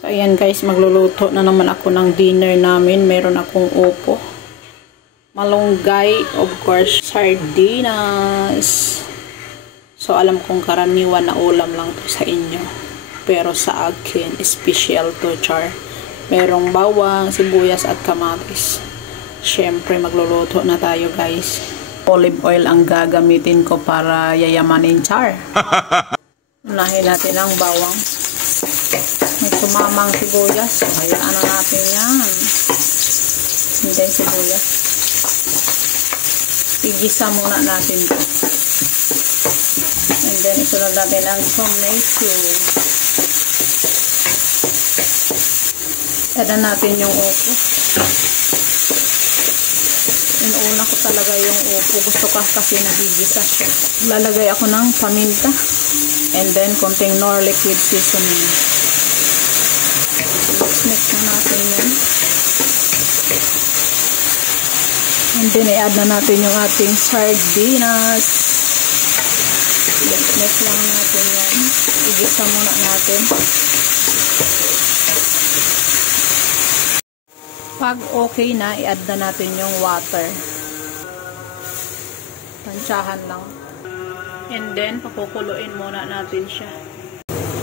So, ayan guys, magluluto na naman ako ng dinner namin. Meron akong upo, malunggay, of course, sardinas. So, alam kong karaniwan na ulam lang to sa inyo. Pero sa akin, special to, char. Merong bawang, sibuyas at kamatis. Syempre, magluluto na tayo guys. Olive oil ang gagamitin ko para yayamanin, char. Unahin natin ang bawang. May sumamang sibuyas. So, hayaan na natin yan. And then sibuyas. Igisa muna natin ito. And then isunod natin ang tomato. Add natin yung upo. Inuuna ko talaga yung upo. Gusto ko kasi nagigisa siya. Lalagay ako ng paminta. And then konting nor liquid seasoning. Mix na natin yan. And then i-add na natin yung ating sardinas. Mix lang natin yan. Igisa muna natin. Pag okay na, i-add na natin yung water. Tansyahan lang. And then, pakukuluin muna natin siya.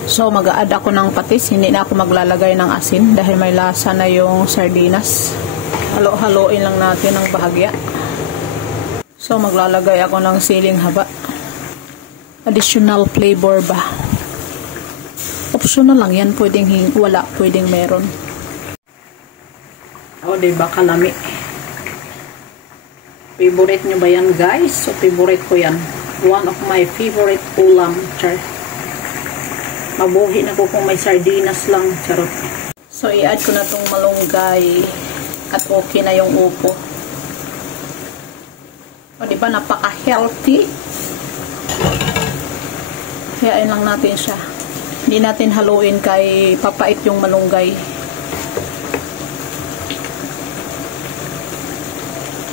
So, mag-a-add ako ng patis. Hindi na ako maglalagay ng asin dahil may lasa na yung sardinas. Halo-haloin lang natin ng bahagya. So, maglalagay ako ng siling haba. Additional flavor ba? Optional lang yan. Pwedeng wala, pwedeng meron. O, diba kalami? Favorite nyo ba yan guys? So, favorite ko yan. One of my favorite ulam, char. Mabuhi na ko kung may sardinas lang, charot. So, i-add ko na tong malunggay at okay na yung upo. O, diba napaka-healthy? Hayain lang natin siya. Hindi natin haluin kay papait yung malunggay.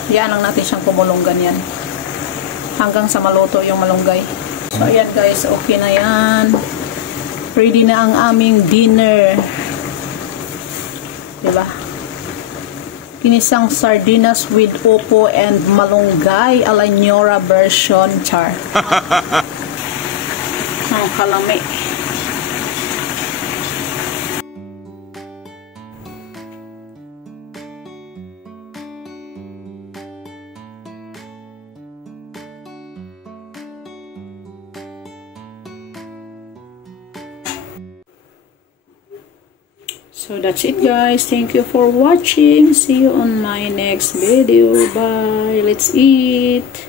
Hayaan lang natin siyang kumulong ganyan. Hanggang sa maluto yung malunggay. So, ayan guys, okay na yan. Ready na ang aming dinner. Diba? Kinisang sardinas with upo and malunggay a la Ñora version, char. Ang kalami. So that's it guys. Thank you for watching. See you on my next video. Bye. Let's eat.